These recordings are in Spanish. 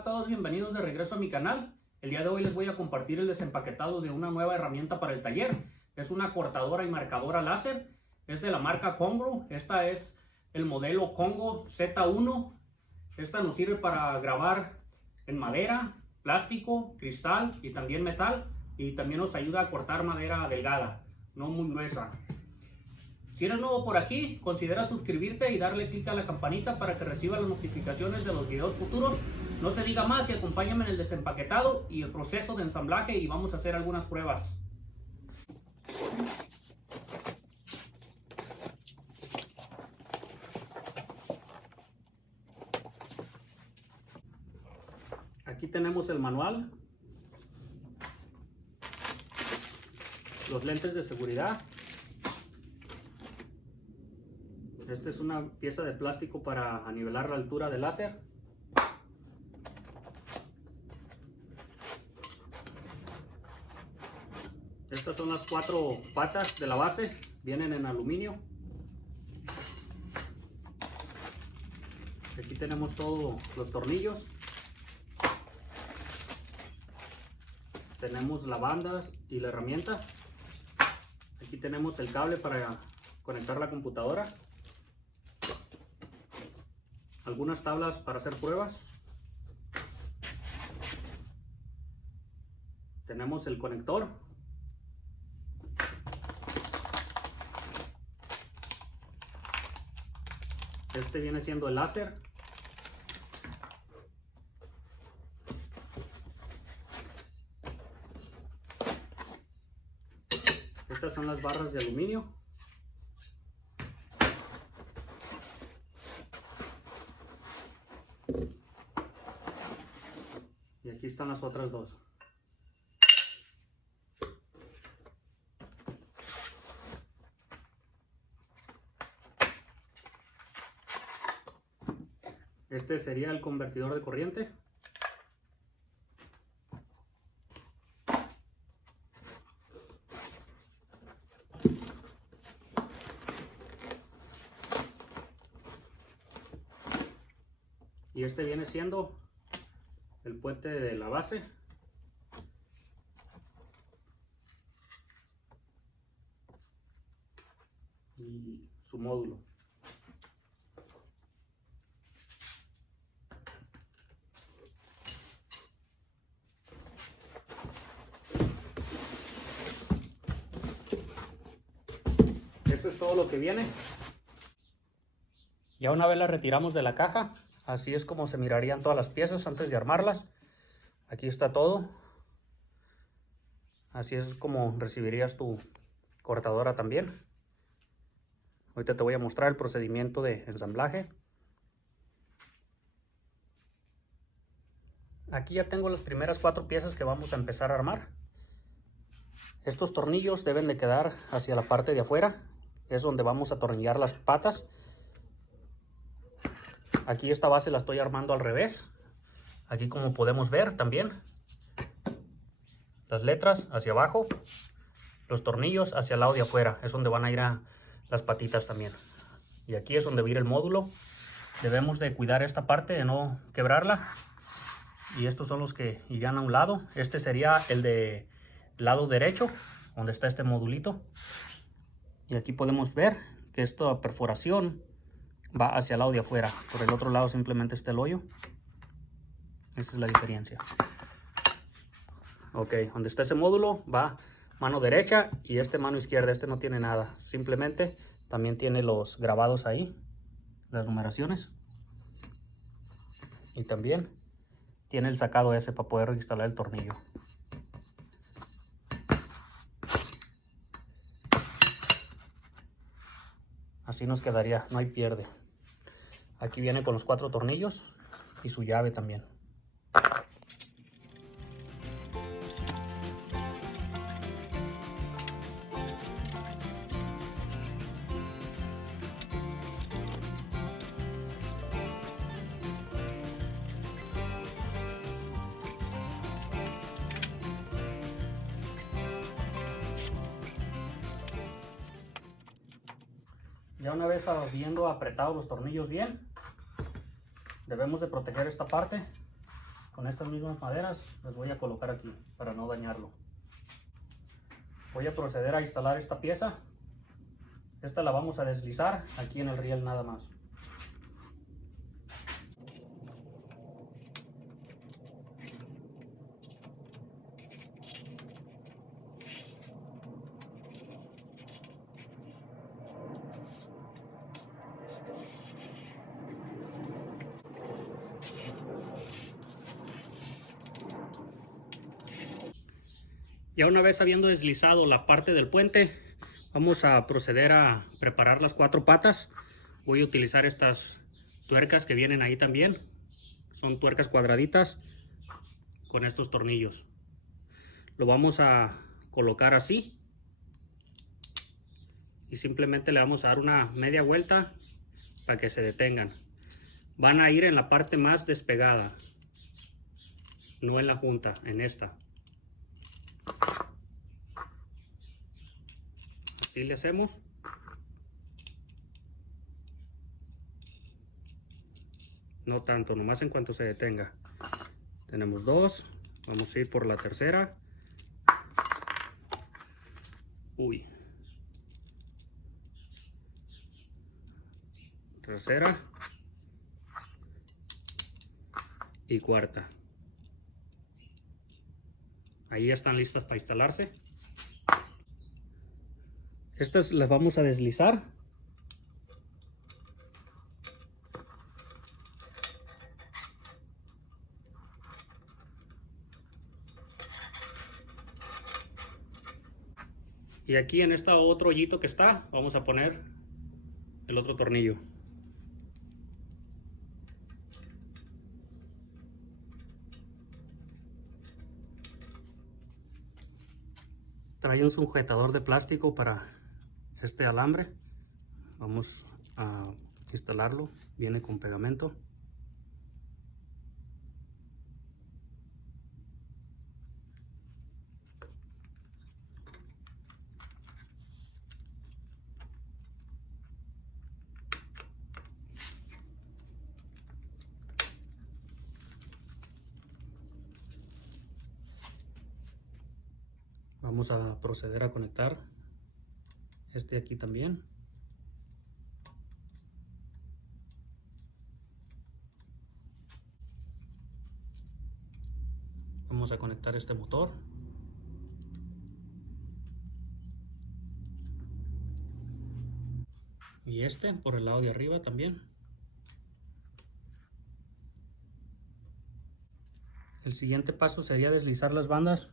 Hola a todos, bienvenidos de regreso a mi canal. El día de hoy les voy a compartir el desempaquetado de una nueva herramienta para el taller. Es una cortadora y marcadora láser. Es de la marca Congo. Esta es el modelo Congo Z1. Esta nos sirve para grabar en madera, plástico, cristal y también metal. Y también nos ayuda a cortar madera delgada, no muy gruesa. Si eres nuevo por aquí, considera suscribirte y darle clic a la campanita para que reciba las notificaciones de los videos futuros. No se diga más y acompáñame en el desempaquetado y el proceso de ensamblaje y vamos a hacer algunas pruebas. Aquí tenemos el manual, los lentes de seguridad. Esta es una pieza de plástico para anivelar la altura del láser. Estas son las 4 patas de la base, vienen en aluminio. Aquí tenemos todos los tornillos. Tenemos la banda y la herramienta. Aquí tenemos el cable para conectar la computadora. Algunas tablas para hacer pruebas. Tenemos el conector. Este viene siendo el láser. Estas son las barras de aluminio. Y aquí están las otras dos. Este sería el convertidor de corriente. Y este viene siendo el puente de la base. Y su módulo. Esto es todo lo que viene. Ya una vez la retiramos de la caja, así es como se mirarían todas las piezas antes de armarlas. Aquí está todo. Así es como recibirías tu cortadora también. Ahorita te voy a mostrar el procedimiento de ensamblaje. Aquí ya tengo las primeras 4 piezas que vamos a empezar a armar. Estos tornillos deben de quedar hacia la parte de afuera. Es donde vamos a atornillar las patas. Aquí esta base la estoy armando al revés. Aquí, como podemos ver también, las letras hacia abajo, los tornillos hacia el lado de afuera. Es donde van a ir las patitas también. Y aquí es donde va a ir el módulo. Debemos de cuidar esta parte de no quebrarla. Y estos son los que irían a un lado. Este sería el de lado derecho, donde está este modulito. Y aquí podemos ver que esta perforación va hacia el lado de afuera. Por el otro lado simplemente está el hoyo. Esa es la diferencia. Ok, donde está ese módulo va mano derecha y este mano izquierda. Este no tiene nada. Simplemente también tiene los grabados ahí, las numeraciones. Y también tiene el sacado ese para poder instalar el tornillo. Así nos quedaría, no hay pierde. Aquí viene con los 4 tornillos y su llave también. Ya una vez habiendo apretado los tornillos bien, debemos de proteger esta parte con estas mismas maderas las voy a colocar aquí para no dañarlo. Voy a proceder a instalar esta pieza. Esta la vamos a deslizar aquí en el riel nada más. Ya una vez habiendo deslizado la parte del puente, vamos a proceder a preparar las 4 patas. Voy a utilizar estas tuercas que vienen ahí también. Son tuercas cuadraditas con estos tornillos. Lo vamos a colocar así. Y simplemente le vamos a dar una media vuelta para que se detengan. Van a ir en la parte más despegada, no en la junta, en esta. Así le hacemos. No tanto, nomás en cuanto se detenga. Tenemos 2. Vamos a ir por la tercera. Uy. Tercera. Y cuarta. Ahí ya están listas para instalarse. Estas las vamos a deslizar. Y aquí en este otro hoyito que está, vamos a poner el otro tornillo. Trae un sujetador de plástico para este alambre. Vamos a instalarlo. Viene con pegamento. Vamos a proceder a conectar este aquí también. Vamos a conectar este motor. Y este por el lado de arriba también. El siguiente paso sería deslizar las bandas.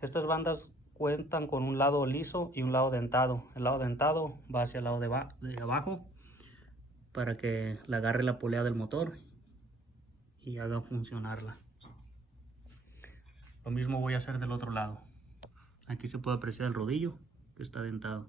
Estas bandas cuentan con un lado liso y un lado dentado. El lado dentado va hacia el lado de abajo para que le agarre la polea del motor y haga funcionarla. Lo mismo voy a hacer del otro lado. Aquí se puede apreciar el rodillo que está dentado.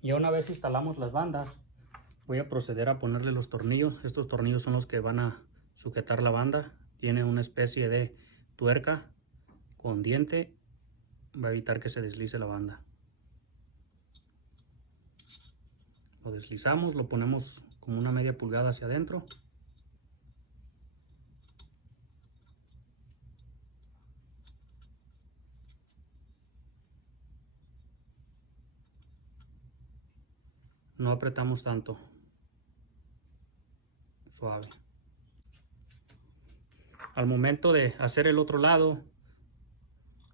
Y una vez instalamos las bandas, voy a proceder a ponerle los tornillos. Estos tornillos son los que van a sujetar la banda. Tiene una especie de tuerca con diente. Va a evitar que se deslice la banda. Lo deslizamos, lo ponemos como una media pulgada hacia adentro. No apretamos tanto. Suave. Al momento de hacer el otro lado,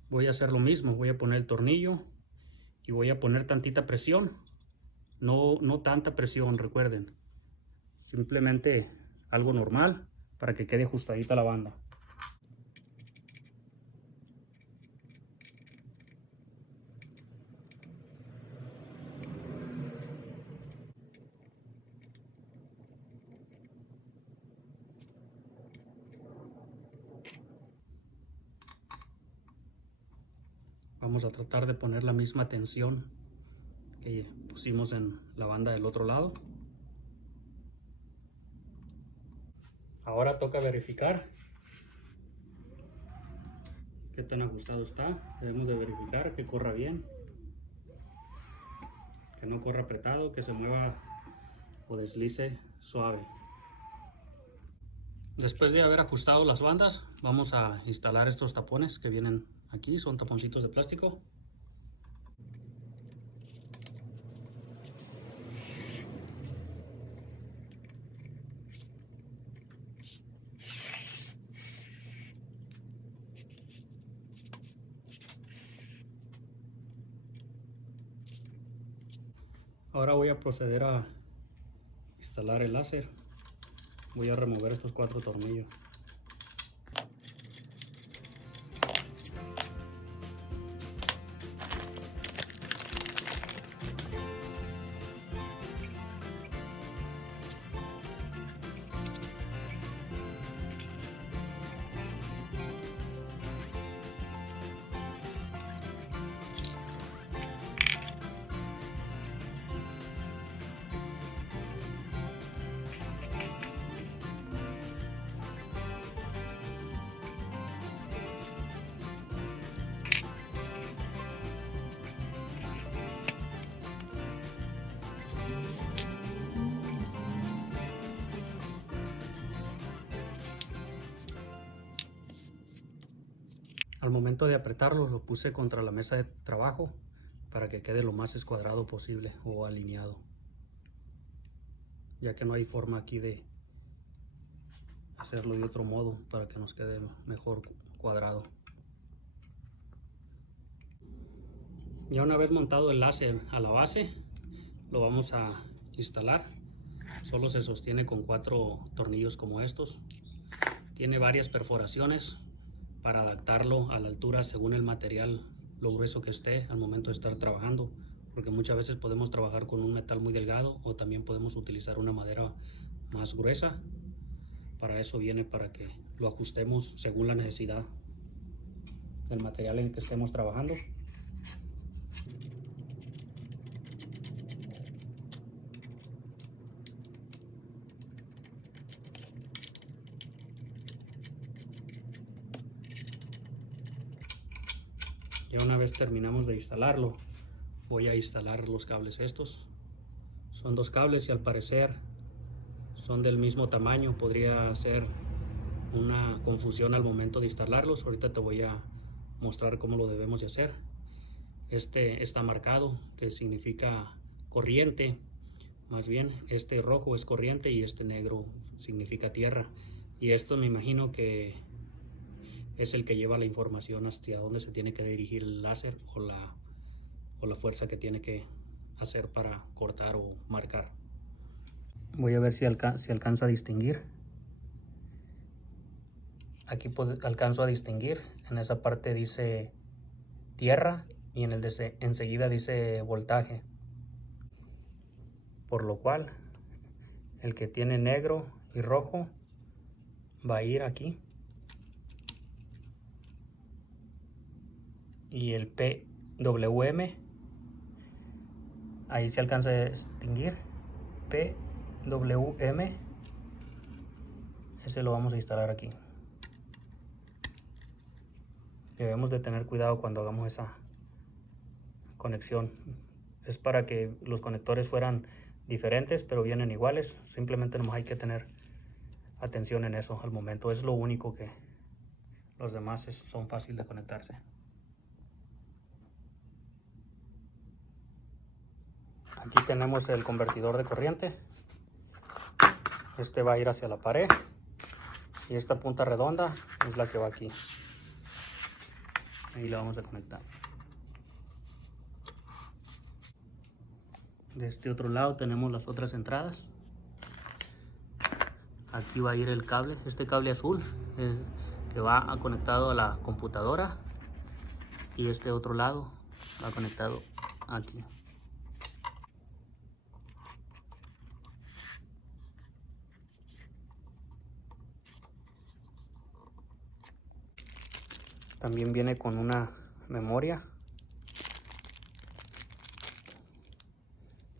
voy a hacer lo mismo. Voy a poner el tornillo y voy a poner tantita presión. No tanta presión, recuerden. Simplemente algo normal para que quede ajustadita la banda. Vamos a tratar de poner la misma tensión que pusimos en la banda del otro lado. Ahora toca verificar qué tan ajustado está. Debemos de verificar que corra bien, que no corra apretado, que se mueva o deslice suave. Después de haber ajustado las bandas, vamos a instalar estos tapones que vienen aquí. Son taponcitos de plástico. Ahora voy a proceder a instalar el láser. Voy a remover estos 4 tornillos. Al momento de apretarlo, lo puse contra la mesa de trabajo para que quede lo más escuadrado posible o alineado, ya que no hay forma aquí de hacerlo de otro modo para que nos quede mejor cuadrado. Ya una vez montado el láser a la base, lo vamos a instalar. Solo se sostiene con 4 tornillos como estos. Tiene varias perforaciones para adaptarlo a la altura según el material, lo grueso que esté al momento de estar trabajando, porque muchas veces podemos trabajar con un metal muy delgado o también podemos utilizar una madera más gruesa. Para eso viene, para que lo ajustemos según la necesidad del material en que estemos trabajando. Ya una vez terminamos de instalarlo, voy a instalar los cables estos. Son 2 cables y al parecer son del mismo tamaño. Podría ser una confusión al momento de instalarlos. Ahorita te voy a mostrar cómo lo debemos de hacer. Este está marcado, que significa corriente. Más bien, este rojo es corriente y este negro significa tierra. Y esto me imagino que es el que lleva la información hacia dónde se tiene que dirigir el láser o la fuerza que tiene que hacer para cortar o marcar. Voy a ver si alcanza a distinguir. Aquí alcanzo a distinguir. En esa parte dice tierra y en el de enseguida dice voltaje. Por lo cual el que tiene negro y rojo va a ir aquí. Y el PWM, ahí se alcanza a distinguir. PWM, ese lo vamos a instalar aquí. Debemos de tener cuidado cuando hagamos esa conexión. Es para que los conectores fueran diferentes, pero vienen iguales. Simplemente nomás hay que tener atención en eso al momento. Es lo único, que los demás son fáciles de conectarse. Aquí tenemos el convertidor de corriente. Este va a ir hacia la pared y esta punta redonda es la que va aquí. Ahí la vamos a conectar. De este otro lado tenemos las otras entradas. Aquí va a ir el cable, este cable azul que va conectado a la computadora, y este otro lado va conectado aquí. También viene con una memoria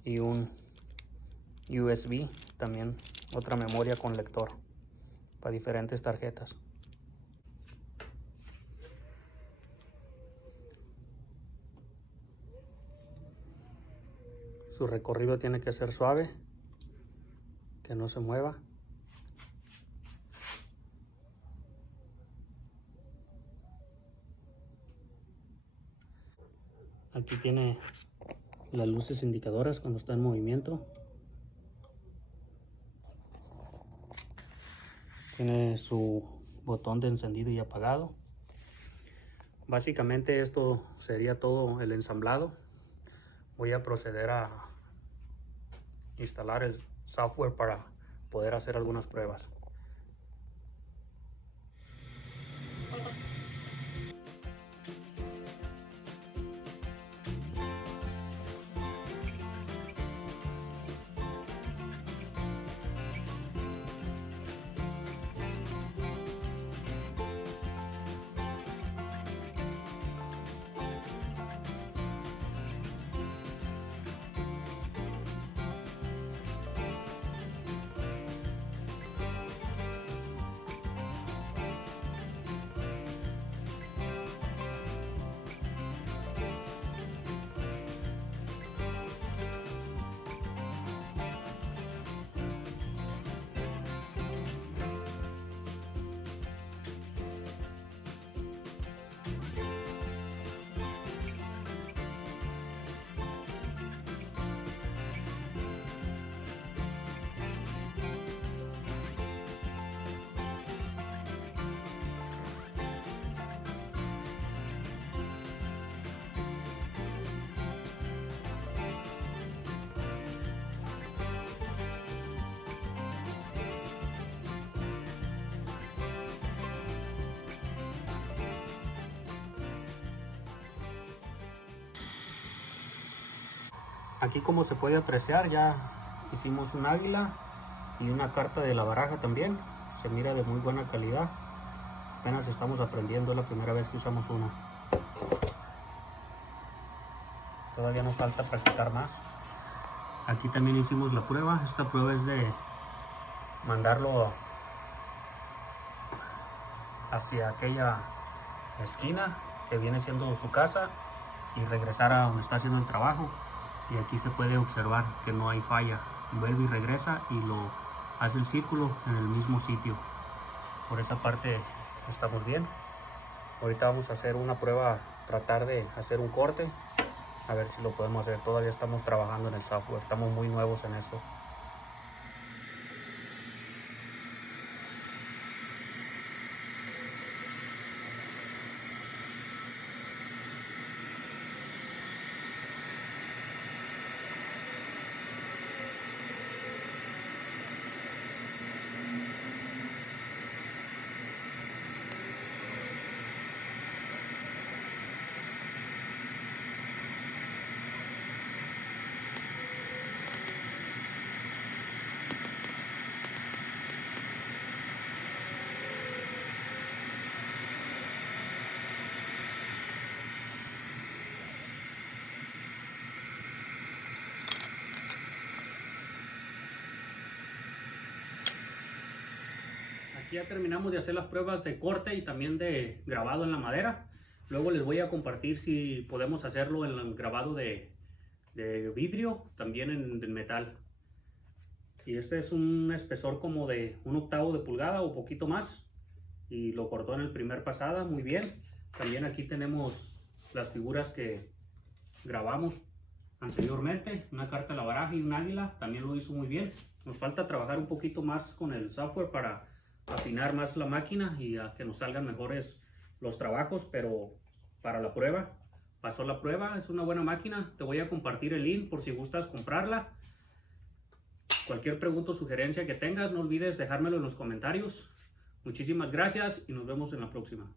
y un USB, también otra memoria con lector para diferentes tarjetas. Su recorrido tiene que ser suave, que no se mueva. Aquí tiene las luces indicadoras cuando está en movimiento. Tiene su botón de encendido y apagado. Básicamente esto sería todo el ensamblado. Voy a proceder a instalar el software para poder hacer algunas pruebas. Aquí, como se puede apreciar, ya hicimos un águila y una carta de la baraja también. Se mira de muy buena calidad. Apenas estamos aprendiendo, es la primera vez que usamos una. Todavía nos falta practicar más. Aquí también hicimos la prueba. Esta prueba es de mandarlo hacia aquella esquina que viene siendo su casa y regresar a donde está haciendo el trabajo. Y aquí se puede observar que no hay falla. Vuelve y regresa y lo hace el círculo en el mismo sitio. Por esa parte estamos bien. Ahorita vamos a hacer una prueba, tratar de hacer un corte, a ver si lo podemos hacer. Todavía estamos trabajando en el software, estamos muy nuevos en esto. Aquí ya terminamos de hacer las pruebas de corte y también de grabado en la madera. Luego les voy a compartir si podemos hacerlo en el grabado de vidrio, también en metal. Y este es un espesor como de 1/8 de pulgada o poquito más. Y lo cortó en el primer pasada, muy bien. También aquí tenemos las figuras que grabamos anteriormente. Una carta de la baraja y un águila, también lo hizo muy bien. Nos falta trabajar un poquito más con el software para afinar más la máquina y a que nos salgan mejores los trabajos, pero para la prueba, pasó la prueba, es una buena máquina. Te voy a compartir el link por si gustas comprarla. Cualquier pregunta o sugerencia que tengas, no olvides dejármelo en los comentarios. Muchísimas gracias y nos vemos en la próxima.